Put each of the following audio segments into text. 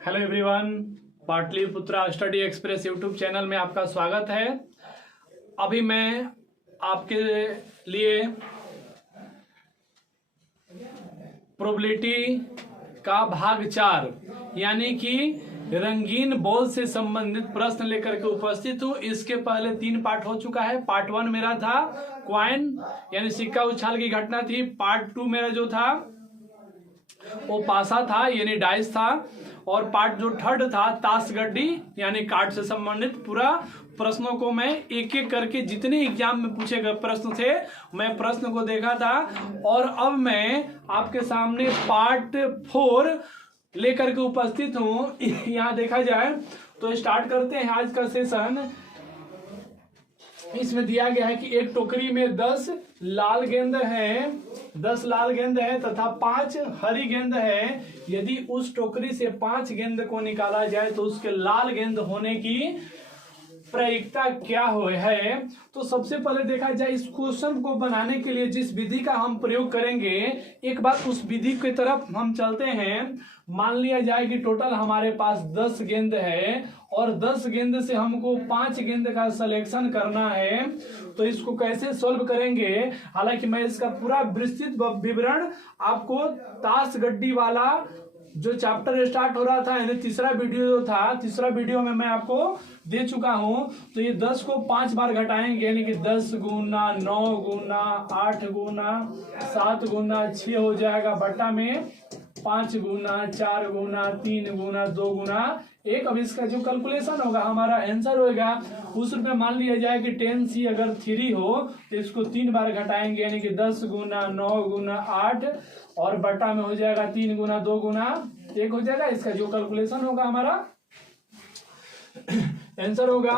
Hello everyone, Pataliputra study express YouTube channel में आपका स्वागत है। अभी मैं आपके लिए प्रोबेबिलिटी का भाग 4 यानी कि रंगीन बॉल से संबंधित प्रश्न लेकर के उपस्थित हूँ। इसके पहले 3 पार्ट हो चुका है। पार्ट 1 मेरा था क्वाइन यानी सिक्का उछाल की घटना थी। पार्ट 2 मेरा जो था वो पासा था यानी डाइस था। और पार्ट जो थर्ड था ताश गड्डी यानी कार्ड से संबंधित। पूरा प्रश्नों को मैं एक एक करके जितने एग्जाम में पूछे गए प्रश्न थे मैं प्रश्न को देखा था। और अब मैं आपके सामने पार्ट 4 लेकर के उपस्थित हूँ। यहाँ देखा जाए तो स्टार्ट करते हैं आज का सेशन। इसमें दिया गया है कि एक टोकरी में 10 लाल गेंद है, 10 लाल गेंद है तथा 5 हरी गेंद है। यदि उस टोकरी से 5 गेंद को निकाला जाए तो उसके लाल गेंद होने की प्रायिकता क्या है। तो सबसे पहले देखा जाए इस क्वेश्चन को बनाने के लिए जिस विधि का हम प्रयोग करेंगे, एक बार उस विधि की तरफ हम चलते हैं। मान लिया जाए कि टोटल हमारे पास 10 गेंद है और 10 गेंद से हमको 5 गेंद का सिलेक्शन करना है। तो इसको कैसे सॉल्व करेंगे, हालांकि मैं इसका पूरा विस्तृत विवरण आपको ताश गड्डी वाला जो चैप्टर स्टार्ट हो रहा था यानी तीसरा वीडियो जो था, तीसरा वीडियो में मैं आपको दे चुका हूं। तो ये 10 को 5 बार घटाएंगे यानी कि 10 गुना 9 गुना 8 गुना 7 गुना 6 हो जाएगा बटा में 5 गुना 4 गुना 3 गुना 2 गुना 1। अब इसका जो कैलकुलेशन होगा हमारा आंसर होगा उस रुपये। मान लिया जाए कि 10C अगर 3 हो तो इसको 3 बार घटाएंगे यानी कि 10 गुना 9 गुना 8 और बटा में हो जाएगा 3 गुना 2 गुना 1 हो जाएगा। इसका जो कैलकुलेशन होगा हमारा आंसर होगा।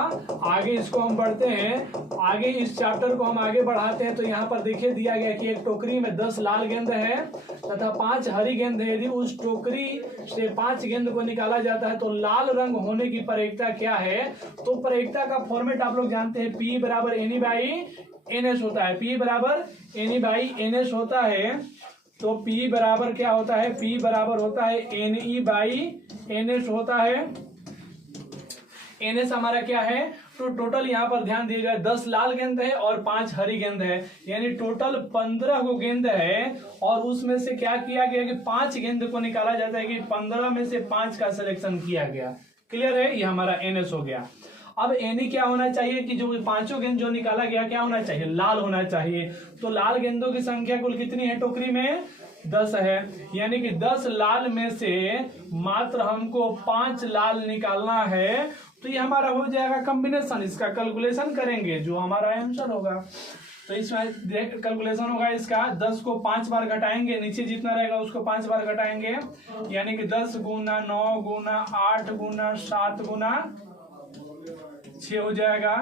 आगे इसको हम बढ़ते हैं, आगे इस चैप्टर को हम आगे बढ़ाते हैं। तो यहाँ पर देखिए दिया गया कि एक टोकरी में 10 लाल गेंद है तथा 5 हरी गेंद है। यदि उस टोकरी से 5 गेंद को निकाला जाता है तो लाल रंग होने की प्रायिकता क्या है। तो प्रायिकता का फॉर्मेट आप लोग जानते हैं, P बराबर NE बाई NS होता है। P बराबर NE बाई NS होता है। तो P बराबर क्या होता है, P बराबर होता है NE बाई NS होता है। NS हमारा क्या है, तो टोटल यहाँ पर ध्यान दिया जाए 10 लाल गेंद है और 5 हरी गेंद है यानी टोटल 15 को गेंद है। और उसमें से क्या किया गया कि 5 गेंद को निकाला जाता है कि 15 में से 5 का सिलेक्शन किया गया। क्लियर है, ये हमारा NS हो गया। अब NE क्या होना चाहिए कि जो 5 गेंद जो निकाला गया क्या होना चाहिए, लाल होना चाहिए। तो लाल गेंदों की संख्या कुल कितनी है टोकरी में, 10 है। यानी कि 10 लाल में से मात्र हमको 5 लाल निकालना है। तो ये हमारा हो जाएगा कॉम्बिनेशन। इसका कैलकुलेशन करेंगे जो हमारा आंसर होगा। तो इसमें कैलकुलेशन होगा इसका 10 को 5 बार घटाएंगे, नीचे जितना रहेगा उसको 5 बार घटाएंगे यानी कि 10 गुना 9 गुना 8 गुना 7 गुना 6 हो जाएगा।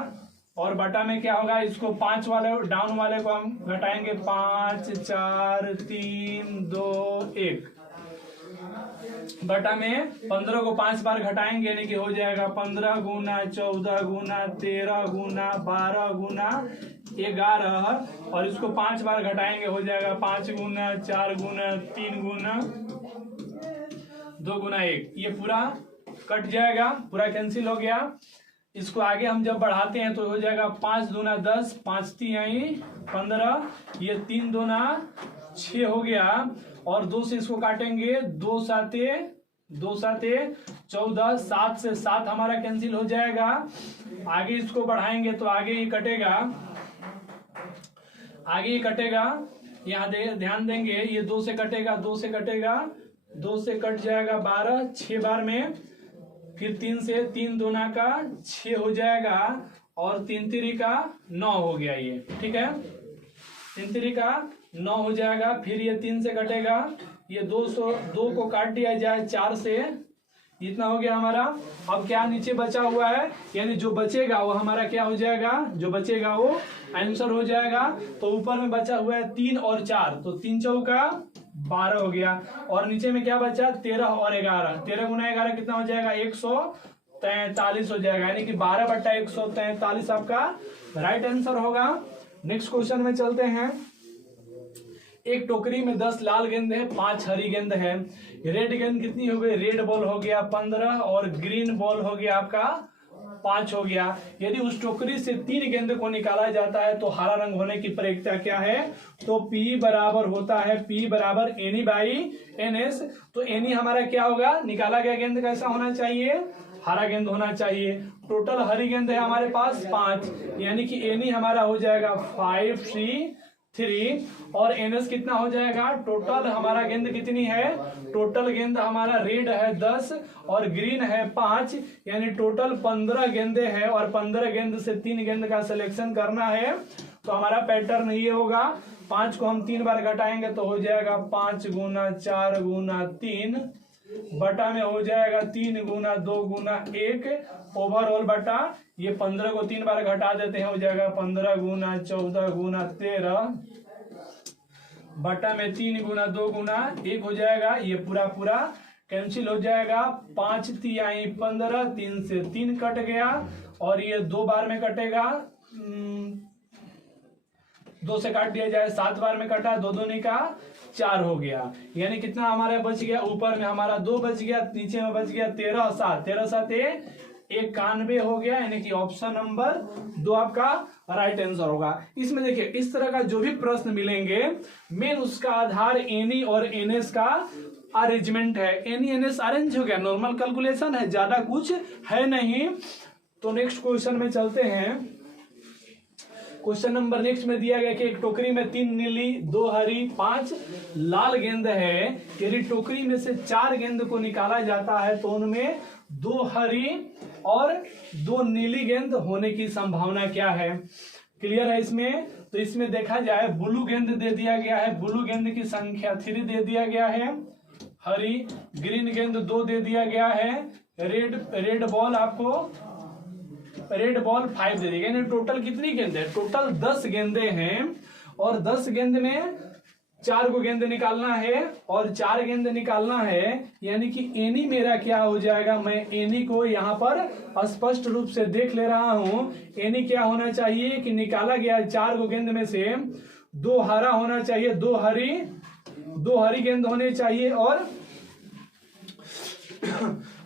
और बटा में क्या होगा, इसको 5 वाले डाउन वाले को हम घटाएंगे 5 4 3 2 1 बटा में 15 को 5 बार घटाएंगे यानी कि हो जाएगा 15 गुना 14 गुना 13 गुना 12 गुना 11 और इसको 5 बार घटाएंगे हो जाएगा 5 गुना 4 गुना 3 गुना 2 गुना 1। ये पूरा कट जाएगा, पूरा कैंसिल हो गया। इसको आगे हम जब बढ़ाते हैं तो हो जाएगा 5 दूना 10 5 3 15, ये 3 दूना 6 हो गया। और 2 से इसको काटेंगे 2 साते 14, 7 से 7 हमारा कैंसिल हो जाएगा। आगे इसको बढ़ाएंगे तो आगे ही कटेगा, आगे ही कटेगा। यहाँ ध्यान देंगे ये 2 से कटेगा, 2 से कटेगा, 2 से कट जाएगा 12, 6 बार में। फिर 3 से 3 दूना का 6 हो जाएगा और 3 3 का 9 हो गया ये, ठीक है। 3 3 का 9 हो जाएगा। फिर ये 3 से कटेगा, ये 2 को काट दिया जाए 4 से, इतना हो गया हमारा। अब क्या नीचे बचा हुआ है यानी जो बचेगा वो हमारा क्या हो जाएगा, जो बचेगा वो आंसर हो जाएगा। तो ऊपर में बचा हुआ है 3 और 4 तो 3 चौका 12 हो गया। और नीचे में क्या बचा 13 और 11, 13 गुना 11 कितना हो जाएगा 143 हो जाएगा यानी कि 12 बटा 143 आपका राइट आंसर होगा। नेक्स्ट क्वेश्चन में चलते हैं। एक टोकरी में 10 लाल गेंद है, 5 हरी गेंद है। रेड गेंद कितनी हो गई? रेड बॉल हो गया 15 और ग्रीन बॉल हो गया आपका 5 हो गया। यदि उस टोकरी से 3 गेंद को निकाला जाता है तो हरा रंग होने की प्रयोजकता क्या है? तो P बराबर होता है P बराबर NE बाई NS। तो NE हमारा क्या होगा? निकाला गया गेंद कैसा होना चाहिए? हरा गेंद होना चाहिए। टोटल हरी गेंद है हमारे पास 5, यानी कि NE हमारा हो जाएगा 5 3 और NS कितना हो जाएगा? टोटल हमारा गेंद कितनी है? टोटल गेंद हमारा रेड है 10 और ग्रीन है 5, यानी टोटल 15 गेंदे हैं और 15 गेंद से 3 गेंद का सिलेक्शन करना है। तो हमारा पैटर्न ये होगा, 5 को हम 3 बार घटाएंगे तो हो जाएगा 5 गुना 4 गुना 3 बटा में हो जाएगा 3 गुना 2 गुना 1 ओवरऑल बटा ये 15 को 3 बार घटा देते हैं, हो जाएगा 15 गुना 14 गुना 13 बटा में 3 गुना 2 गुना 1 हो जाएगा। ये पूरा पूरा कैंसिल हो जाएगा। 5 तिहाई 15, 3 से 3 कट गया और ये 2 बार में कटेगा, 2 से काट दिया जाए 7 बार में कटा, 2 दूनी का 4 हो गया। यानी कितना हमारा बच गया? ऊपर में हमारा 2 बच गया, नीचे में बच गया 13 और 7, 13 7 91 हो गया। यानी कि ऑप्शन नंबर 2 आपका राइट आंसर होगा। इसमें देखिए इस तरह का जो भी प्रश्न मिलेंगे मेन उसका आधार एनी और एनएस का अरेंजमेंट है। एनी एनएस अरेंज हो गया, नॉर्मल कैलकुलेशन है, ज्यादा कुछ है नहीं। तो नेक्स्ट क्वेश्चन में चलते हैं। क्वेश्चन नंबर नेक्स्ट में दिया गया कि एक टोकरी में 3 नीली 2 हरी 5 लाल गेंद है। यदि टोकरी में से 4 गेंद को निकाला जाता है तो उनमें 2 हरी और 2 नीली गेंद होने की संभावना क्या है? क्लियर है इसमें? तो इसमें देखा जाए ब्लू गेंद दे दिया गया है, ब्लू गेंद की संख्या 3 दे दिया गया है, हरी ग्रीन गेंद 2 दे दिया गया है, रेड बॉल आपको रेड बॉल 5 दे देगा। यानी टोटल कितनी गेंद है? टोटल 10 गेंदे हैं और 10 गेंद में 4 को गेंद निकालना है और 4 गेंद निकालना है। यानी कि एनी मेरा क्या हो जाएगा? मैं एनी को यहाँ पर स्पष्ट रूप से देख ले रहा हूं। एनी क्या होना चाहिए कि निकाला गया 4 को गेंद में से 2 हरा होना चाहिए, 2 हरी गेंद होने चाहिए और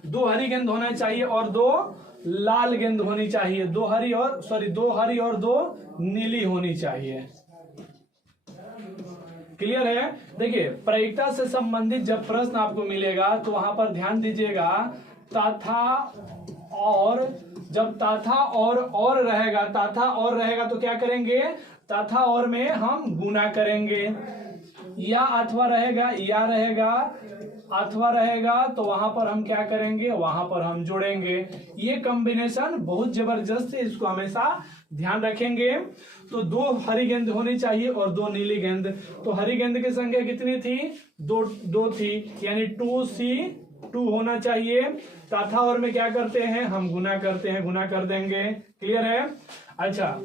2 हरी गेंद होना चाहिए और 2 लाल गेंद होनी चाहिए, 2 हरी और 2 नीली होनी चाहिए। क्लियर है? देखिए प्रायिकता से संबंधित जब प्रश्न आपको मिलेगा तो वहां पर ध्यान दीजिएगा, तथा और जब तथा और रहेगा तो क्या करेंगे? तथा और में हम गुना करेंगे, या अथवा रहेगा तो वहां पर हम क्या करेंगे? वहां पर हम जोड़ेंगे। ये कॉम्बिनेशन बहुत जबरदस्त है, इसको हमेशा ध्यान रखेंगे। तो 2 हरी गेंद होनी चाहिए और 2 नीली गेंद। तो हरी गेंद की संख्या कितनी थी? 2 थी, यानी 2C2 होना चाहिए। तथा और में क्या करते हैं? हम गुना करते हैं, गुना कर देंगे। क्लियर है? अच्छा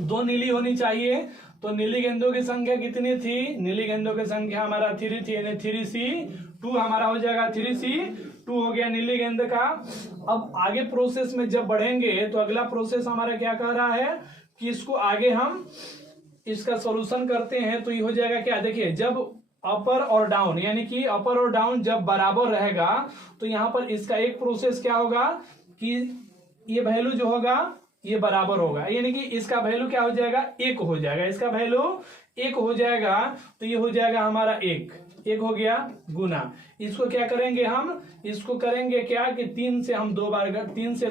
2 नीली होनी चाहिए। तो नीली गेंदों की संख्या कितनी थी? नीली गेंदों की संख्या हमारा 3 थी, यानी 3C2 हमारा हो जाएगा, 3C2 हो गया नीली गेंद का। अब आगे प्रोसेस में जब बढ़ेंगे तो अगला प्रोसेस हमारा क्या कह रहा है कि इसको आगे हम इसका सॉल्यूशन करते हैं। तो ये हो जाएगा क्या? देखिए जब अपर और डाउन, यानी कि अपर और डाउन जब बराबर रहेगा तो यहाँ पर इसका एक प्रोसेस क्या होगा कि ये वैल्यू जो होगा ये बराबर होगा, यानी कि इसका वैल्यू क्या हो जाएगा? 1 हो जाएगा। इसका वैल्यू 1 हो जाएगा तो ये हो जाएगा हमारा 1 हो गया गुना। इसको क्या करेंगे? हम इसको करेंगे क्या कि 3 से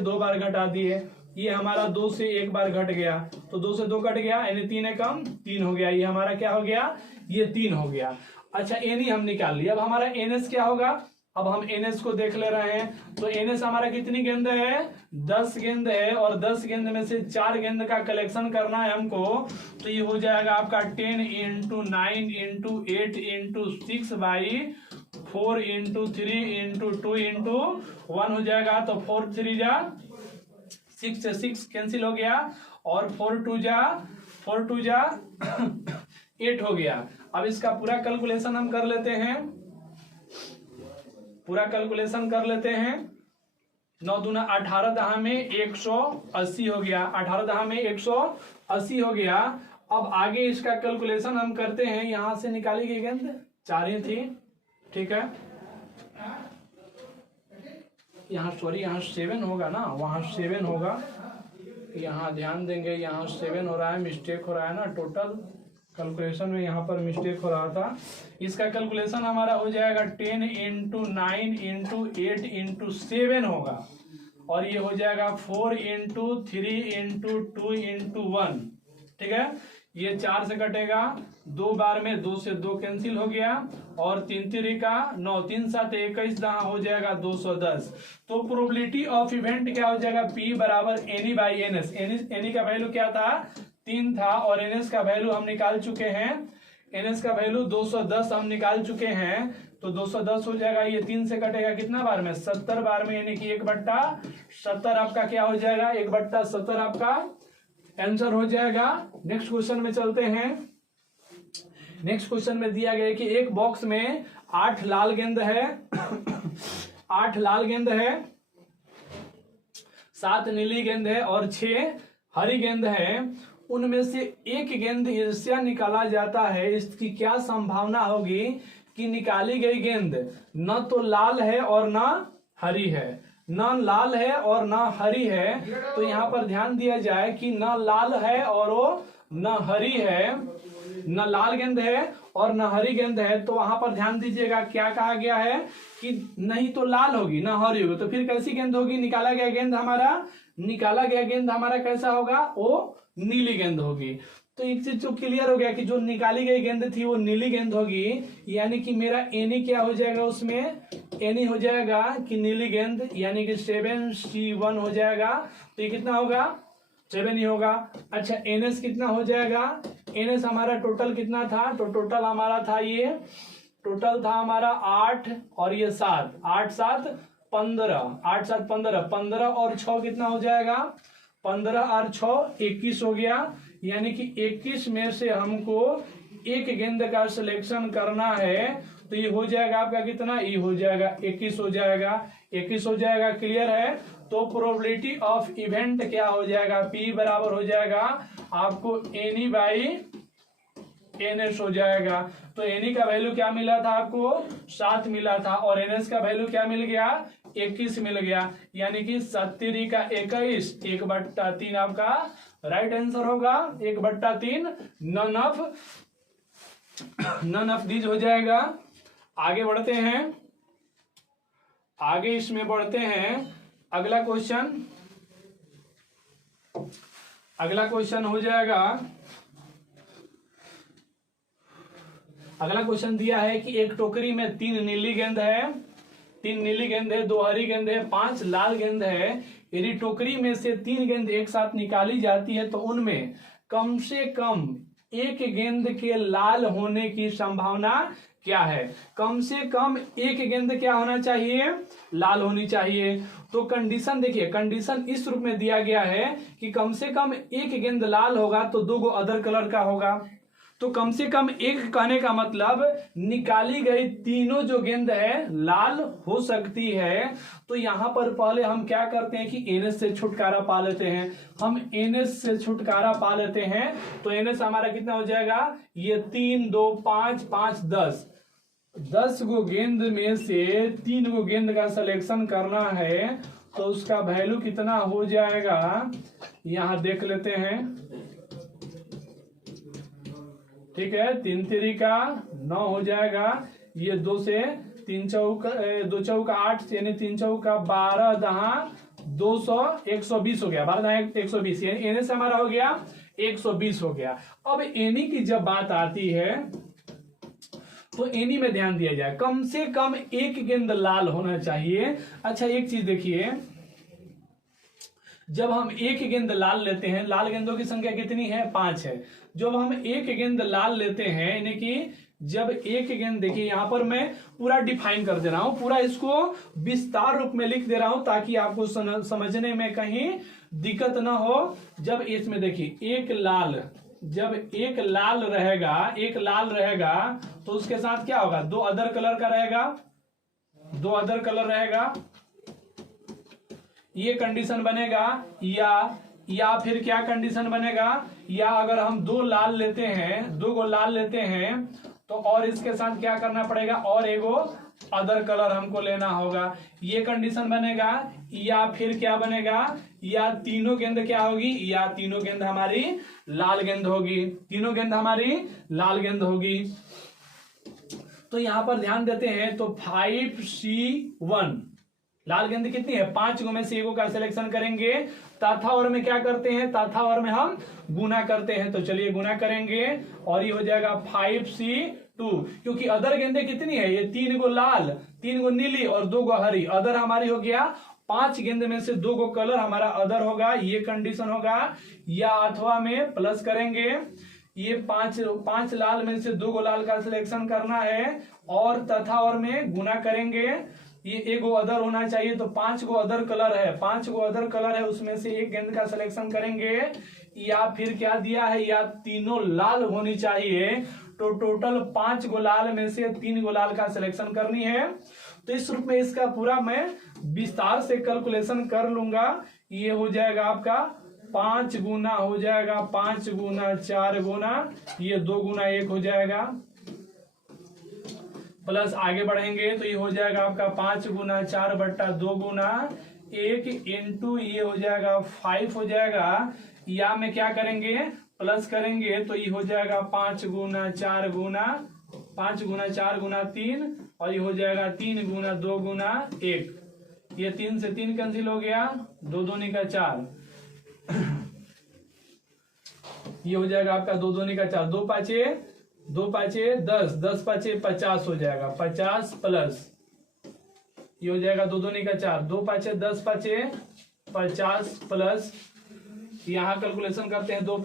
2 बार घटा दिए, ये हमारा 2 से 1 बार घट गया, तो 2 से 2 कट गया, यानी 3 कम 3 हो गया। ये हमारा क्या हो गया? ये 3 हो गया। अच्छा एनी हम निकाल लिया। अब हमारा एनएस क्या होगा? अब हम एनएस को देख ले रहे हैं। तो एनएस हमारा कितनी गेंद है? 10 गेंद है और 10 गेंद में से 4 गेंद का कलेक्शन करना है हमको। तो ये हो जाएगा आपका 10 × 9 × 8 × 6 बाई 4 × 3 × 2 × 1 हो जाएगा। तो 4 3 जा 6 से 6 कैंसिल हो गया और 4 2 जा 8 हो गया। अब इसका पूरा कैलकुलेशन हम कर लेते हैं। 9 दूना 18 दहा में 180 हो गया, 18 दहा में 180 हो गया। अब आगे इसका कैलकुलेशन हम करते हैं। यहां से निकाली गई गेंद 4 ही थी, ठीक है। यहाँ सॉरी यहाँ 7 होगा ना, वहाँ 7 होगा, यहाँ ध्यान देंगे, यहाँ 7 हो रहा है, मिस्टेक हो रहा है ना, टोटल कैलकुलेशन में यहाँ पर मिस्टेक हो रहा था। इसका कैलकुलेशन हमारा हो जाएगा 10 × 9 × 8 × 7 होगा, और ये हो जाएगा 4 × 3 × 2 × 1, ठीक है। ये 4 से कटेगा, 2 बार में 2 से 2 कैंसिल हो गया, और 3 3 का 9, 3 7 21, जहाँ हो जाएगा 210। तो प्रोबेबिलिटी ऑफ इवेंट क्या हो जाएगा, P बराबर NE/NS। NE का वैल्यू क्या था, 3 था, और NS का वैल्यू हम निकाल चुके हैं। NS का वैल्यू 210 हम निकाल चुके हैं, तो 210 हो जाएगा। ये 3 से कटेगा कितना बार में, 70 बार में, यानी कि 1/70 आपका क्या हो जाएगा, 1/70 आपका आंसर हो जाएगा। नेक्स्ट क्वेश्चन में चलते हैं। नेक्स्ट क्वेश्चन में दिया गया है कि एक बॉक्स में 8 लाल गेंद है 8 लाल गेंद है, 7 नीली गेंद है और 6 हरी गेंद है। उनमें से एक गेंद ईर्ष्या निकाला जाता है, इसकी क्या संभावना होगी कि निकाली गई गेंद न तो लाल है और न हरी है, न लाल है और न हरी है। तो यहाँ पर ध्यान दिया जाए कि न लाल है और वो न हरी है, न लाल गेंद है और न हरी गेंद है। तो वहां पर ध्यान दीजिएगा क्या कहा गया है कि नहीं तो लाल होगी ना हरी होगी, तो फिर कैसी गेंद होगी, निकाला गया गेंद हमारा कैसा होगा, वो नीली गेंद होगी। तो एक चीज तो क्लियर हो गया कि जो निकाली गई गेंद थी वो नीली गेंद होगी, यानी कि मेरा एनी क्या हो जाएगा, उसमें एनी हो जाएगा कि नीली गेंद, यानी कि 7C1 हो जाएगा। तो ये कितना होगा, 7 ही होगा। अच्छा एनएस कितना हो जाएगा, एनएस हमारा टोटल कितना था, तो टोटल हमारा था, ये टोटल था हमारा 8 और ये 7, 8 7 15, 8 7 15, 15 और 6 कितना हो जाएगा, 15 और 6 21 हो गया। यानी कि 21 में से हमको एक गेंद का सिलेक्शन करना है, तो ये हो जाएगा आपका कितना, ये हो जाएगा 21 हो जाएगा, 21 हो जाएगा। क्लियर है। तो प्रोबेबिलिटी ऑफ इवेंट क्या हो जाएगा, P बराबर हो जाएगा आपको NE/NS हो जाएगा। तो NE का वैल्यू क्या मिला था आपको, 7 मिला था, और NS का वैल्यू क्या मिल गया, 21 मिल गया। यानी कि 70 का 21, 1/3 आपका राइट आंसर होगा, 1/3 नन ऑफ दीज हो जाएगा। आगे बढ़ते हैं, आगे इसमें बढ़ते हैं। अगला क्वेश्चन हो जाएगा, अगला क्वेश्चन दिया है कि एक टोकरी में 3 नीली गेंद है, 2 हरी गेंद है, 5 लाल गेंद है। यदि टोकरी में से 3 गेंद एक साथ निकाली जाती है तो उनमें कम से कम एक गेंद के लाल होने की संभावना क्या है। कम से कम एक गेंद क्या होना चाहिए, लाल होनी चाहिए। तो कंडीशन देखिए, कंडीशन इस रूप में दिया गया है कि कम से कम एक गेंद लाल होगा तो 2 गो अदर कलर का होगा। तो कम से कम एक कहने का मतलब निकाली गई तीनों जो गेंद है लाल हो सकती है। तो यहां पर पहले हम क्या करते हैं कि एनएस से छुटकारा पा लेते हैं, हम एनएस से छुटकारा पा लेते हैं। तो एनएस हमारा कितना हो जाएगा, ये 3 2 5 5 10 गो गेंद में से 3 गो गेंद का सिलेक्शन करना है, तो उसका वैल्यू कितना हो जाएगा, यहां देख लेते हैं। ठीक है, 3 3 का 9 हो जाएगा, ये 2 से 3 चौका 2 चौका 8, यानी 3 चौका 12 दहा 200 120 हो गया, 12 दहा 120, एनी से हमारा हो गया 120 हो गया। अब एनी की जब बात आती है तो एनी में ध्यान दिया जाए, कम से कम एक गेंद लाल होना चाहिए। अच्छा एक चीज देखिए, जब हम एक गेंद लाल लेते हैं, लाल गेंदों की संख्या कितनी है, 5 है। जब हम एक गेंद लाल लेते हैं, यानी कि जब एक गेंद, देखिए यहां पर मैं पूरा डिफाइन कर दे रहा हूं, पूरा इसको विस्तार रूप में लिख दे रहा हूं ताकि आपको समझने में कहीं दिक्कत ना हो। जब इसमें देखिए जब एक लाल रहेगा तो उसके साथ क्या होगा, 2 अदर कलर का रहेगा, 2 अदर कलर रहेगा, ये कंडीशन बनेगा, या या फिर क्या कंडीशन बनेगा, या अगर हम दो लाल लेते हैं, दो को लाल लेते हैं तो और इसके साथ क्या करना पड़ेगा, और एगो अदर कलर हमको लेना होगा, ये कंडीशन बनेगा। या फिर क्या बनेगा, या तीनों गेंद क्या होगी, या तीनों गेंद हमारी लाल गेंद होगी, तीनों गेंद हमारी लाल गेंद होगी। तो यहां पर ध्यान देते हैं तो 5C1 लाल गेंद कितनी है, 5 में से एगो का सिलेक्शन करेंगे, तथा और में क्या करते हैं, तथा और में हम गुना करते हैं। तो चलिए गुना करेंगे और ये हो जाएगा 5C2, क्योंकि अदर गेंदे कितनी है, ये 3 गो लाल, 3 गो नीली और 2 गो हरी, अदर हमारी हो गया 5 गेंद में से 2 गो कलर हमारा अदर होगा, ये कंडीशन होगा। या अथवा में प्लस करेंगे, ये 5 लाल में से 2 गो लाल का सिलेक्शन करना है, और तथा और में गुना करेंगे, ये एगो अदर होना चाहिए, तो 5 गो अदर कलर है, 5 गो अदर कलर है, उसमें से एक गेंद का सिलेक्शन करेंगे। या फिर क्या दिया है, या तीनों लाल होनी चाहिए, तो टोटल 5 गो लाल में से 3 गो लाल का सिलेक्शन करनी है। तो इस रूप में इसका पूरा मैं विस्तार से कैलकुलेशन कर लूंगा। ये हो जाएगा आपका 5 गुना हो जाएगा 5 गुना 4 गुना, ये 2 गुना 1 हो जाएगा, प्लस आगे बढ़ेंगे तो ये हो जाएगा आपका 5 गुना 4 बट्टा 2 गुना 1 इंटू ये हो जाएगा 5 हो जाएगा। या में क्या करेंगे, प्लस करेंगे तो ये हो जाएगा 5 गुना 4 गुना 5 गुना 4 गुना 3, और ये हो जाएगा 3 गुना 2 गुना 1, ये 3 से 3 कैंसिल हो गया, 2 दूनी का 4 ये हो जाएगा आपका 2 दूनी का 4, 2 पाँचे 10, 10 पाँचे 50 हो जाएगा, 50 प्लस ये हो जाएगा 2 दूनी का 4, 2 पाँचे 10 पाँचे 50 प्लस यहाँ कैलकुलेशन करते हैं, 2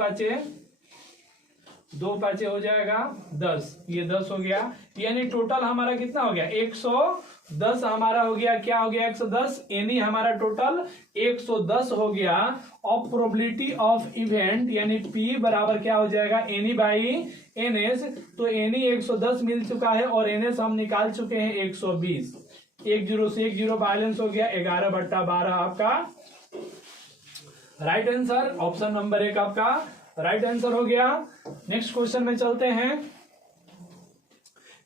पाँचे हो जाएगा 10, ये 10 हो गया, यानी टोटल हमारा कितना हो गया 110 हमारा हो गया, क्या हो गया 110, यानी हमारा टोटल 110 हो गया। और प्रोबेबिलिटी ऑफ इवेंट यानी P बराबर क्या हो जाएगा एनी बाई NS, तो एनी 110 मिल चुका है और NS हम निकाल चुके हैं 120, 10 से 10 बैलेंस हो गया, 11/12 आपका राइट आंसर, ऑप्शन नंबर 1 आपका राइट आंसर हो गया। नेक्स्ट क्वेश्चन में चलते हैं।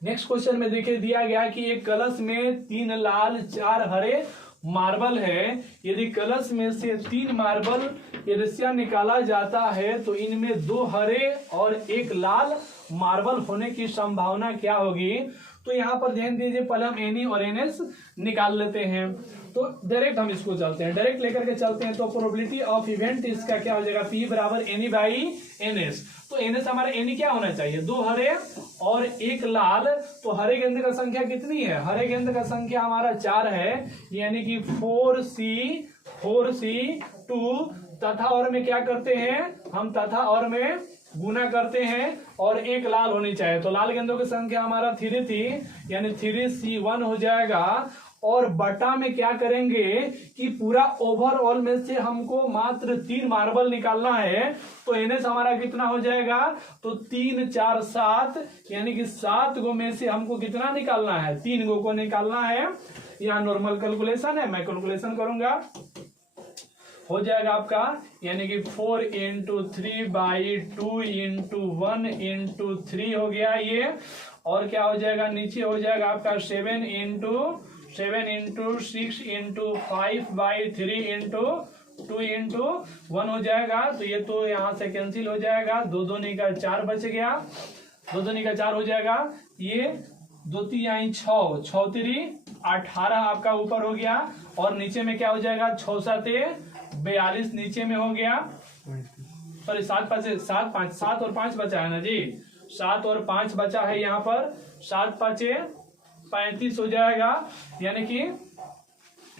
नेक्स्ट क्वेश्चन में देखिए दिया गया कि एक कलश में 3 लाल 4 हरे मार्बल है, यदि कलश में से 3 मार्बल एरिया निकाला जाता है तो इनमें 2 हरे और 1 लाल मार्बल होने की संभावना क्या होगी। तो यहाँ पर ध्यान दीजिए, पहले हम एनी और NS निकाल लेते हैं, तो डायरेक्ट हम इसको चलते हैं, डायरेक्ट लेकर के चलते हैं। तो प्रोबेबिलिटी ऑफ इवेंट इसका क्या हो जाएगा, P बराबर एनी बाई NS। तो NS हमारा एनी क्या होना चाहिए, 2 हरे और 1 लाल, तो हरे गेंद का संख्या कितनी है, हरे गेंद का संख्या हमारा 4 है, यानी कि 4C2, तथा और में क्या करते हैं हम, तथा और में गुना करते हैं, और 1 लाल होनी चाहिए, तो लाल गेंदों की संख्या हमारा 3 थी, यानी 3C1 हो जाएगा। और बटा में क्या करेंगे कि पूरा ओवरऑल में से हमको मात्र 3 मार्बल निकालना है, तो NS हमारा कितना हो जाएगा, तो 3 4 7, यानी कि 7 गो में से हमको कितना निकालना है, 3 गो को निकालना है। यहाँ नॉर्मल कैलकुलेशन है, मैं कैलकुलेशन करूंगा, हो जाएगा आपका यानी कि 4 इंटू 3/2 इंटू 1 इंटू 3 हो गया ये, और क्या हो जाएगा नीचे हो जाएगा आपका 7 इंटू 6 इंटू 5/3 इंटू 2 इंटू 1 हो जाएगा। तो ये तो यहाँ से कैंसिल हो जाएगा, 2 दूनी का 4 बच गया, 2 दूनी का 4 हो जाएगा, ये 2 3 6, 6 3 18 आपका ऊपर हो गया, और नीचे में क्या हो जाएगा 6 7 42 नीचे में हो गया, सॉरी 7 और 5 बचा है ना जी, 7 और 5 बचा है यहाँ पर, 7 5 35 हो जाएगा, यानी कि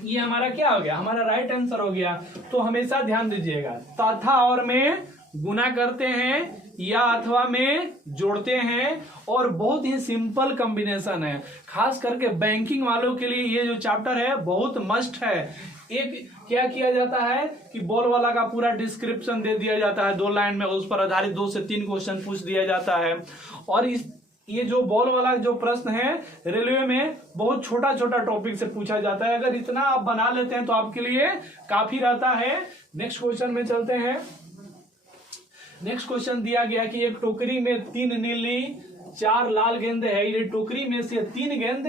ये हमारा क्या हो गया, हमारा राइट आंसर हो गया। तो हमेशा ध्यान दीजिएगा, तथा और में गुना करते हैं या अथवा में जोड़ते हैं, और बहुत ही सिंपल कॉम्बिनेशन है, खास करके बैंकिंग वालों के लिए ये जो चैप्टर है बहुत मस्ट है। एक क्या किया जाता है कि बॉल वाला का पूरा डिस्क्रिप्शन दे दिया जाता है 2 लाइन में, उस पर आधारित 2 से 3 क्वेश्चन पूछ दिया जाता है, और ये जो बॉल वाला जो प्रश्न है रेलवे में बहुत छोटा छोटा टॉपिक से पूछा जाता है, अगर इतना आप बना लेते हैं तो आपके लिए काफी रहता है। नेक्स्ट क्वेश्चन में चलते हैं। नेक्स्ट क्वेश्चन दिया गया कि एक टोकरी में 3 नीली 4 लाल गेंद है, ये टोकरी में से 3 गेंद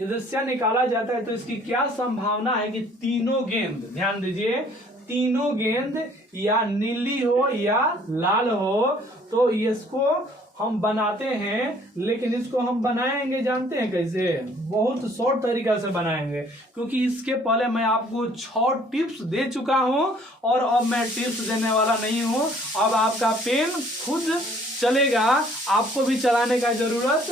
यदि निकाला जाता है तो इसकी क्या संभावना है कि तीनों गेंद, ध्यान दीजिए, तीनों गेंद या नीली हो या लाल हो। तो इसको हम बनाते हैं, लेकिन इसको हम बनाएंगे जानते हैं कैसे? बहुत शॉर्ट तरीका से बनाएंगे, क्योंकि इसके पहले मैं आपको 6 टिप्स दे चुका हूं और अब मैं टिप्स देने वाला नहीं हूं। अब आपका पेन खुद चलेगा, आपको भी चलाने का जरूरत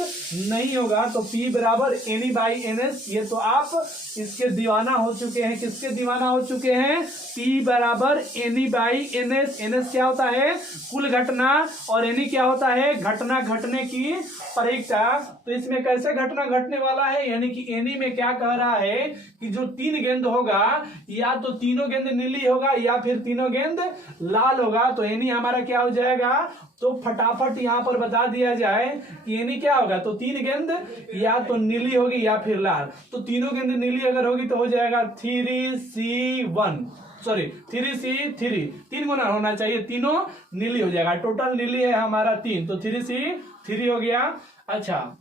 नहीं होगा। तो P बराबर NE बाई NS, ये तो आप इसके दीवाना हो चुके हैं। किसके दीवाना हो चुके हैं? P बराबर NE बाई NS। NS क्या होता है? कुल घटना, और NE क्या होता है? घटना घटने की परीक्षा। तो इसमें कैसे घटना घटने वाला है, यानी कि NE में क्या कह रहा है कि जो 3 गेंद होगा, या तो तीनों गेंद नीली होगा या फिर तीनों गेंद लाल होगा। तो NE हमारा क्या हो जाएगा? तो फटाफट यहां पर बता दिया जाए कि NE क्या होगा। तो 3 गेंद या तो नीली होगी या फिर लाल। तो तीनों गेंद नीली अगर होगी तो हो जाएगा 3C1, सॉरी 3C3, 3 गुना होना चाहिए, तीनों नीली हो जाएगा। टोटल नीली है हमारा 3, तो 3C3 हो गया। अच्छा,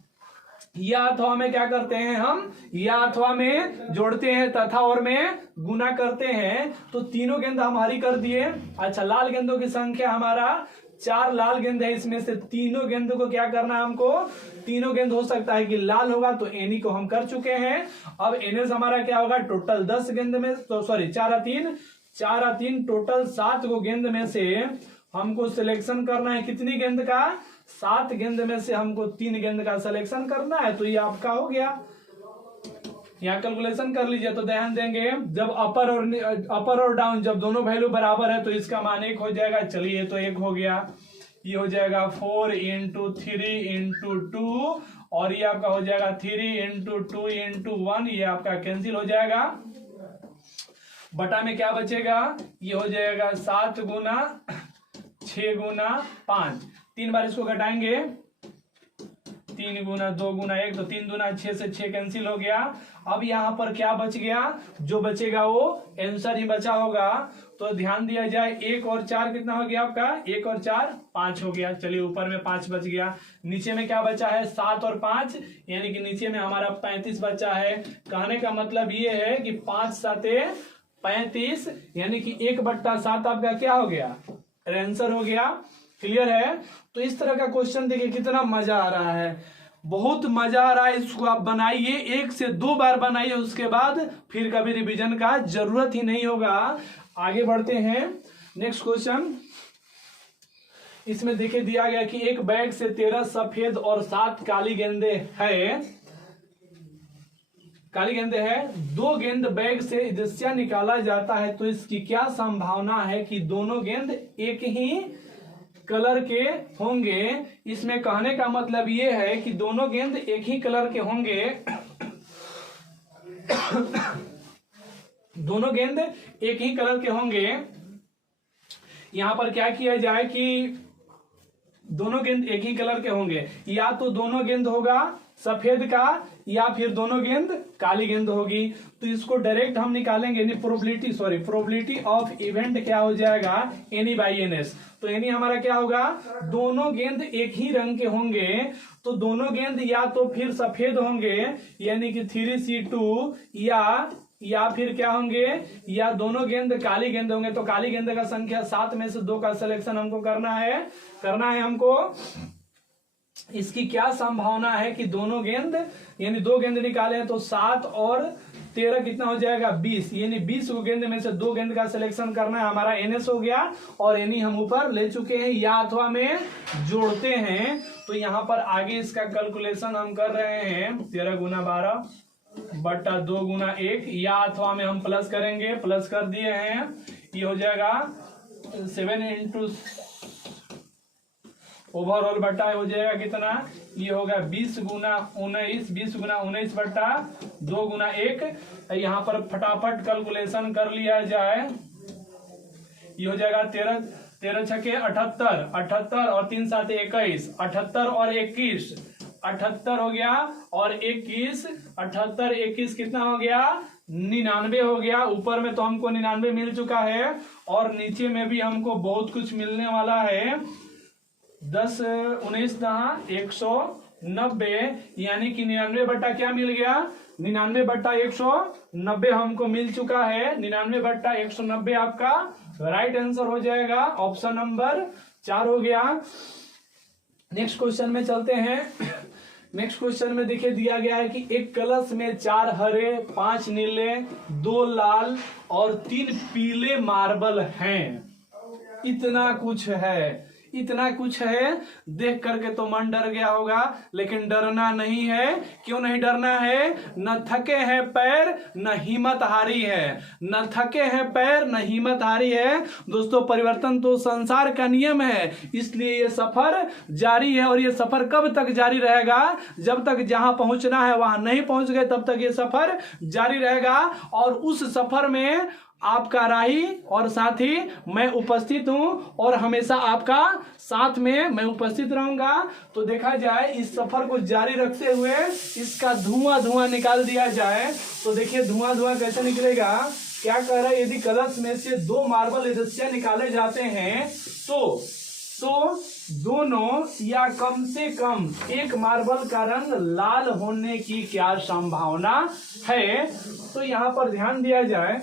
या अथवा में क्या करते हैं हम? या अथवा में जोड़ते हैं तथा और में गुना करते हैं। तो तीनों गेंद हमारी कर दिए। अच्छा, लाल गेंदों की संख्या हमारा 4 लाल गेंद है, इसमें से तीनों गेंद को क्या करना है हमको? तीनों गेंद हो सकता है कि लाल होगा, तो NE को हम कर चुके हैं। अब NS हमारा क्या होगा? टोटल 10 गेंद में, तो सॉरी 4 3 टोटल 7 को गेंद में से हमको सिलेक्शन करना है। कितनी गेंद का? 7 गेंद में से हमको 3 गेंद का सिलेक्शन करना है। तो ये आपका हो गया। यहाँ कैलकुलेशन कर लीजिए तो ध्यान देंगे, जब अपर और डाउन जब दोनों वैल्यू बराबर है तो इसका मान 1 हो जाएगा। चलिए, तो 1 हो गया। ये हो जाएगा 4 × 3 × 2, और ये आपका हो जाएगा 3 × 2 × 1, ये आपका कैंसिल हो जाएगा। बटा में क्या बचेगा? ये हो जाएगा 7 गुना 6 गुना 5, 3 बार इसको घटाएंगे, 3 गुना 2 गुना 1, तो 3 गुना 6 से 6 कैंसिल हो गया। अब यहाँ पर क्या बच गया? जो बचेगा वो आंसर ही बचा होगा। तो ध्यान दिया जाए, 1 और 4 कितना हो गया आपका? 1 और 4 5 हो गया। चलिए, ऊपर में 5 बच गया, नीचे में क्या बचा है? 7 और 5, यानी कि नीचे में हमारा 35 बचा है। कहने का मतलब ये है कि 5 7 35, यानी कि 1/7 आपका क्या हो गया? आंसर हो गया। क्लियर है? तो इस तरह का क्वेश्चन देखिए कितना मजा आ रहा है, बहुत मजा आ रहा है। इसको आप बनाइए, 1 से 2 बार बनाइए, उसके बाद फिर कभी रिवीजन का जरूरत ही नहीं होगा। आगे बढ़ते हैं। नेक्स्ट क्वेश्चन, इसमें देखिए दिया गया कि एक बैग से 13 सफेद और 7 काली गेंदे है, 2 गेंद बैग से इधर निकाला जाता है, तो इसकी क्या संभावना है कि दोनों गेंद एक ही कलर के होंगे? इसमें कहने का मतलब ये है कि दोनों गेंद एक ही कलर के होंगे। दोनों गेंद एक ही कलर के होंगे। यहां पर क्या किया जाए कि दोनों गेंद एक ही कलर के होंगे, या तो दोनों गेंद होगा सफेद का, या फिर दोनों गेंद काली गेंद होगी। तो इसको डायरेक्ट हम निकालेंगे, प्रोबेबिलिटी ऑफ इवेंट क्या हो जाएगा? NE by NS। तो NE हमारा क्या होगा? दोनों गेंद एक ही रंग के होंगे, तो दोनों गेंद या तो फिर सफेद होंगे, यानी कि 3C2, या फिर क्या होंगे? या दोनों गेंद काली गेंद होंगे। तो काली गेंद का संख्या 7 में से 2 का सिलेक्शन हमको करना है हमको। इसकी क्या संभावना है कि दोनों गेंद, यानी 2 गेंद निकाले हैं तो 7 और 13 कितना हो जाएगा? 20, यानी 20 को गेंद में से 2 गेंद का सिलेक्शन करना है। हमारा NS हो गया, और NE हम ऊपर ले चुके हैं। या अथवा में जोड़ते हैं, तो यहाँ पर आगे इसका कैलकुलेशन हम कर रहे हैं। 13 गुना 12 बटा 2 गुना 1, या अथवा में हम प्लस करेंगे, प्लस कर दिए हैं। ये हो जाएगा 7 × ओवरऑल बटा हो जाएगा कितना? ये होगा 20 गुना 19 बटा 2 गुना 1। यहाँ पर फटाफट कैलकुलेशन कर लिया जाए। ये हो जाएगा 13 छके 78 और 3 7 21, 78 और 21 78 हो गया, और 21 78 21 कितना हो गया 99 हो गया। ऊपर में तो हमको 99 मिल चुका है, और नीचे में भी हमको बहुत कुछ मिलने वाला है। 10 19 190, यानी कि 99 बट्टा क्या मिल गया 99 बट्टा 190 हमको मिल चुका है। 99 बट्टा 190 आपका राइट आंसर हो जाएगा, ऑप्शन नंबर 4 हो गया। नेक्स्ट क्वेश्चन में चलते हैं। नेक्स्ट क्वेश्चन में देखिए दिया गया है कि एक कलश में 4 हरे 5 नीले 2 लाल और 3 पीले मार्बल हैं। इतना कुछ है, इतना कुछ है, देख करके तो मन डर गया होगा, लेकिन डरना नहीं है। क्यों नहीं डरना है? न थके हैं पैर न हिम्मत हारी है, न थके हैं पैर न हिम्मत हारी है। दोस्तों परिवर्तन तो संसार का नियम है, इसलिए ये सफर जारी है, और ये सफर कब तक जारी रहेगा? जब तक जहां पहुंचना है वहां नहीं पहुंच गए तब तक ये सफर जारी रहेगा। और उस सफर में आपका राही और साथी मैं उपस्थित हूं, और हमेशा आपका साथ में मैं उपस्थित रहूंगा। तो देखा जाए इस सफर को जारी रखते हुए इसका धुआं धुआं निकाल दिया जाए, तो देखिए धुआं धुआं कैसे निकलेगा। क्या कह रहा है, यदि कलश में से 2 मार्बल सदस्य निकाले जाते हैं तो दोनों या कम से कम एक मार्बल का रंग लाल होने की क्या संभावना है? तो यहां पर ध्यान दिया जाए,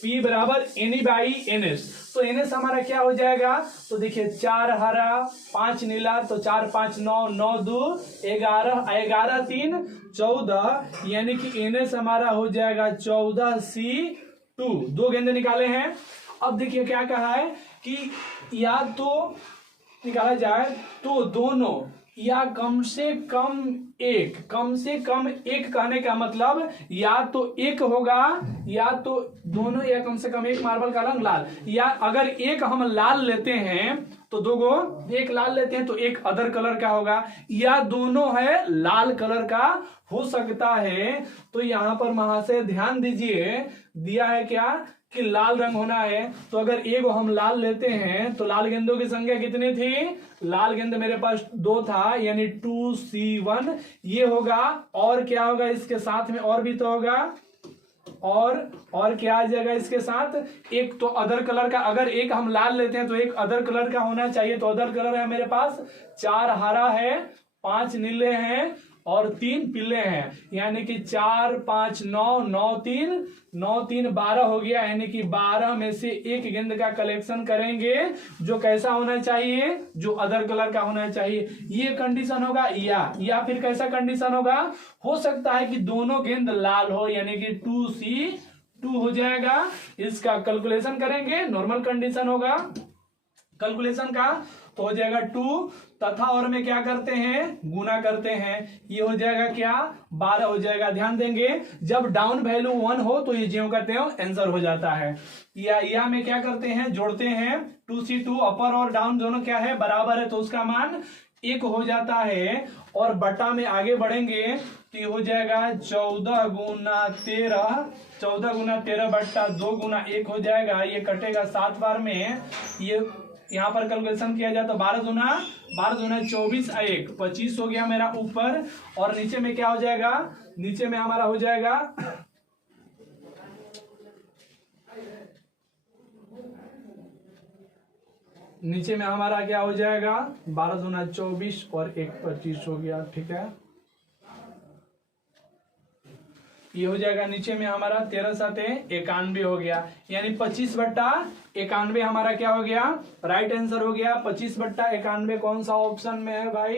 P बराबर NE/NS, तो NS हमारा क्या हो जाएगा? तो देखिए 4 हरा 5 नीला, तो 4 5 9 9 2 11 11 3 14, यानी कि NS हमारा हो जाएगा 14C2। 2 गेंदे निकाले हैं। अब देखिए क्या कहा है कि या तो निकाला जाए तो दोनों या कम से कम एक, कम से कम एक कहने का मतलब या तो एक होगा, या तो दोनों या कम से कम एक मार्बल का रंग लाल, या अगर एक हम लाल लेते हैं तो 2 गो, एक लाल लेते हैं तो एक अदर कलर का होगा, या दोनों है लाल कलर का हो सकता है। तो यहां पर महाशय ध्यान दीजिए, दिया है क्या कि लाल रंग होना है, तो अगर एक हम लाल लेते हैं तो लाल गेंदों की संख्या कितनी थी? लाल गेंद मेरे पास 2 था, यानी 2C1 ये होगा। और क्या होगा इसके साथ में? और भी तो होगा, और क्या आ जाएगा इसके साथ? एक तो अदर कलर का, अगर एक हम लाल लेते हैं तो एक अदर कलर का होना चाहिए, तो अदर कलर है मेरे पास 4 हरा है 5 नीले हैं और 3 पीले हैं, यानी कि 4 5 9 9 3 12 हो गया, यानी कि 12 में से एक गेंद का कलेक्शन करेंगे जो कैसा होना चाहिए? जो अदर कलर का होना चाहिए। ये कंडीशन होगा, या फिर कैसा कंडीशन होगा? हो सकता है कि दोनों गेंद लाल हो, यानी कि 2C2 हो जाएगा। इसका कैलकुलेशन करेंगे, नॉर्मल कंडीशन होगा कैलकुलेशन का, तो हो जाएगा 2 तथा और में क्या करते हैं? गुना करते हैं। ये हो जाएगा क्या? 12 हो जाएगा। ध्यान देंगे जब डाउन वैल्यू 1 हो तो ये ज्यों करते हो आंसर हो जाता है। या में क्या करते हैं? जोड़ते हैं। 2C2 अपर और डाउन दोनों क्या है? बराबर है, तो उसका मान 1 हो जाता है। और बटा में आगे बढ़ेंगे तो ये हो जाएगा 14 गुना 13 बट्टा 2 गुना 1 हो जाएगा। ये कटेगा 7 बार में। ये यहाँ पर कैलकुलेशन किया जाए तो 12 दूना 24 1 25 हो गया मेरा ऊपर। और नीचे में क्या हो जाएगा? नीचे में हमारा हो जाएगा नीचे में हमारा क्या हो जाएगा? 12 दूना 24 और 1 25 हो गया। ठीक है, ये हो जाएगा नीचे में हमारा 13 7 91 हो गया, यानी 25 बट्टा 91 हमारा क्या हो गया? राइट आंसर हो गया। 25 बट्टा 91 कौन सा ऑप्शन में है भाई?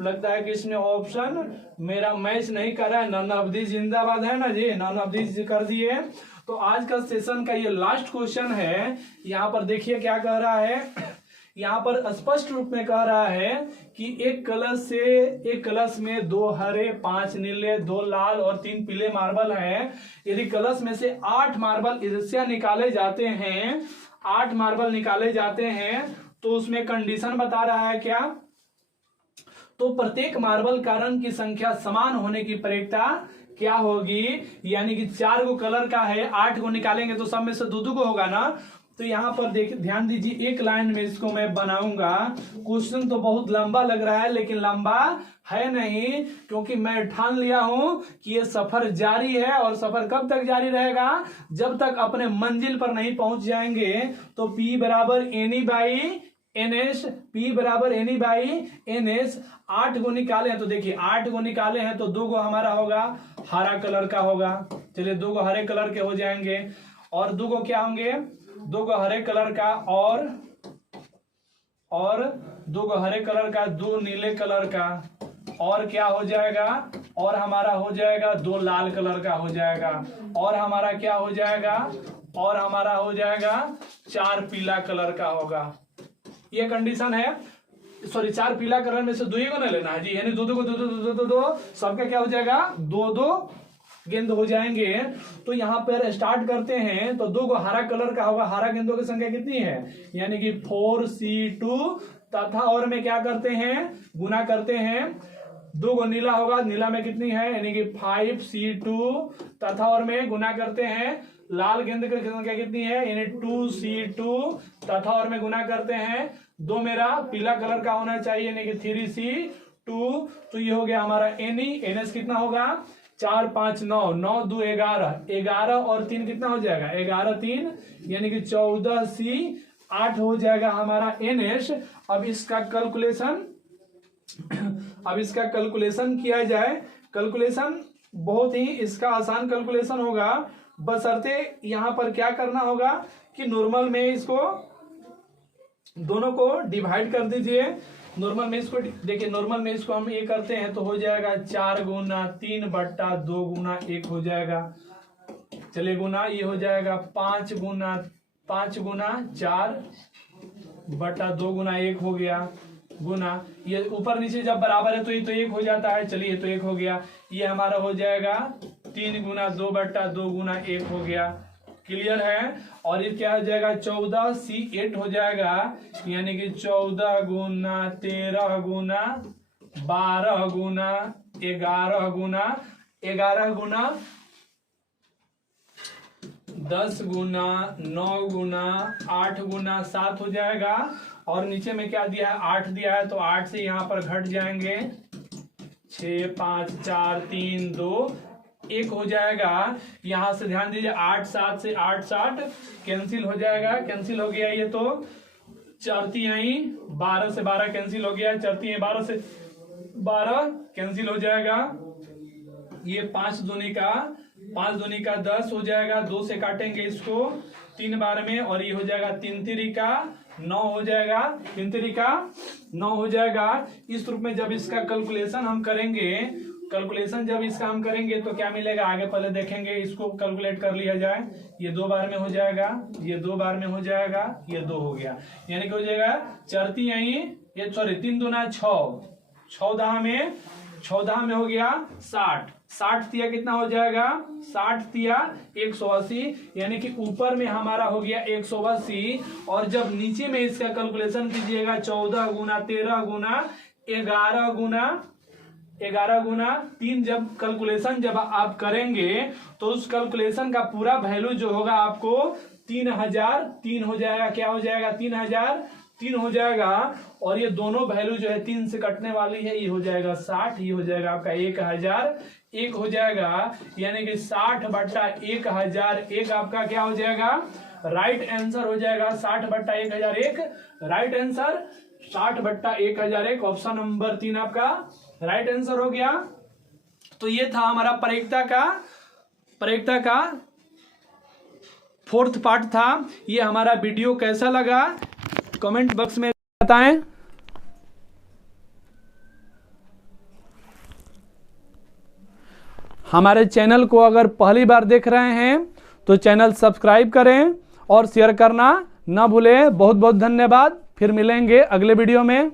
लगता है कि इसमें ऑप्शन मेरा मैच नहीं कर रहा है। नन ऑफ दिस जिंदाबाद है ना जी, नन ऑफ दिस कर दिए। तो आज का सेशन का ये लास्ट क्वेश्चन है। यहाँ पर देखिए क्या कह रहा है, यहाँ पर स्पष्ट रूप में कह रहा है कि एक कलश में 2 हरे 5 नीले 2 लाल और 3 पीले मार्बल हैं। यदि कलश में से 8 मार्बल ईर्ष्या निकाले जाते हैं, 8 मार्बल निकाले जाते हैं, तो उसमें कंडीशन बता रहा है क्या? तो प्रत्येक मार्बल का रंग की संख्या समान होने की प्रवृत्ता क्या होगी? यानी कि 4 गो कलर का है, 8 गो निकालेंगे तो सब में से 2 2 गो होगा ना। तो यहाँ पर देखिए, ध्यान दीजिए, एक लाइन में इसको मैं बनाऊंगा। क्वेश्चन तो बहुत लंबा लग रहा है, लेकिन लंबा है नहीं, क्योंकि मैं ठान लिया हूं कि ये सफर जारी है। और सफर कब तक जारी रहेगा? जब तक अपने मंजिल पर नहीं पहुंच जाएंगे। तो P बराबर NE बाई NS, P बराबर NE बाई NS। 8 को निकाले हैं तो देखिए 8 को निकाले हैं तो 2 को हमारा होगा हरा कलर का होगा। चलिए 2 को हरे कलर के हो जाएंगे, और 2 को क्या होंगे? 2 को हरे कलर का, और 2 को हरे कलर का, 2 नीले कलर का, और क्या हो जाएगा? और हमारा हो जाएगा 2 लाल कलर का हो जाएगा, और हमारा क्या हो जाएगा? और हमारा हो जाएगा 4 पीला कलर का होगा। ये कंडीशन है। सॉरी, 4 पीला कलर में से 2 ही को ना लेना है जी, यानी 2 को 2 सबका क्या हो जाएगा? 2 गेंद हो जाएंगे। तो यहाँ पर स्टार्ट करते हैं। तो 2 को हरा कलर का होगा। हरा गेंदों की संख्या कितनी है? यानी कि 4C2, तथा और में क्या करते हैं? गुना करते हैं। 2 को नीला होगा, नीला में कितनी है? यानी कि 5C2, तथा और में गुना करते हैं। लाल गेंद की संख्या कितनी है? यानी 2C2, तथा और में गुना करते हैं। 2 मेरा पीला कलर का होना चाहिए, यानी कि 3C2। तो ये हो गया हमारा NE। NS कितना होगा? 4 5 9, 9 2 11, 11 और 3 कितना हो जाएगा? 11 3, यानी कि 14C8 हो जाएगा हमारा NS। अब इसका कैलकुलेशन किया जाए। कैलकुलेशन बहुत ही इसका आसान कैलकुलेशन होगा, बशर्ते यहाँ पर क्या करना होगा कि नॉर्मल में इसको दोनों को डिवाइड कर दीजिए। नॉर्मल में इसको देखिए, नॉर्मल में इसको हम ये करते हैं तो हो जाएगा 4 गुना 3 बट्टा 2 गुना 1 हो जाएगा। चलिए गुना ये हो जाएगा 5 गुना 4 बट्टा 2 गुना 1 हो गया। गुना ये ऊपर नीचे जब बराबर है तो ये तो 1 हो जाता है। चलिए तो 1 हो गया। ये हमारा हो जाएगा 3 गुना 2 बट्टा 2 गुना 1 हो गया। क्लियर है? और ये क्या हो जाएगा? 14C8 हो जाएगा, यानी कि 14 गुना 13 गुना 12 गुना 11 गुना 10 गुना 9 गुना 8 गुना 7 हो जाएगा। और नीचे में क्या दिया है? 8 दिया है, तो 8 से यहाँ पर घट जाएंगे 6 5 4 3 2 1 हो जाएगा। यहां से ध्यान दीजिए, 8 7 से 8 60 कैंसिल हो जाएगा। कैंसिल हो गया ये, तो 4 3 12 से 12 कैंसिल हो गया। 4 3 12 से 12 कैंसिल हो जाएगा। ये 5 दूनी का 10 हो जाएगा। 2 से काटेंगे इसको 3 बार में, और ये हो जाएगा 3 3 का 9 हो जाएगा। 3 3 का 9 हो जाएगा। इस रूप में जब इसका कैलकुलेशन हम करेंगे तो क्या मिलेगा आगे पहले देखेंगे। इसको कैलकुलेट कर लिया जाए। ये 2 बार में हो जाएगा, ये 2 बार में हो जाएगा, ये 2 हो गया, यानी कि हो जाएगा 4 3 दूना 6, 14 में हो गया 60। 60 तिया कितना हो जाएगा? 60 तिया 180, यानी कि ऊपर में हमारा हो गया 180। और जब नीचे में इसका कैलकुलेशन कीजिएगा 14 गुना 13 गुना 11 गुना 3, जब कैलकुलेशन जब आप करेंगे तो उस कैलकुलेशन का पूरा वैल्यू जो होगा आपको 3003 हो जाएगा। क्या हो जाएगा? 3003 हो जाएगा। और ये दोनों वैल्यू जो है 3 से कटने वाली है, ये हो जाएगा 60, ये हो जाएगा आपका 1001 हो जाएगा, यानी कि 60 बट्टा 1001 आपका क्या हो जाएगा? राइट आंसर हो जाएगा। 60 बट्टा 1001 राइट आंसर, 60 बट्टा 1001 ऑप्शन नंबर 3 आपका राइट आंसर हो गया। तो ये था हमारा परीक्षा का 4th पार्ट था। ये हमारा वीडियो कैसा लगा कमेंट बॉक्स में बताएं। हमारे चैनल को अगर पहली बार देख रहे हैं तो चैनल सब्सक्राइब करें और शेयर करना ना भूलें। बहुत बहुत धन्यवाद। फिर मिलेंगे अगले वीडियो में।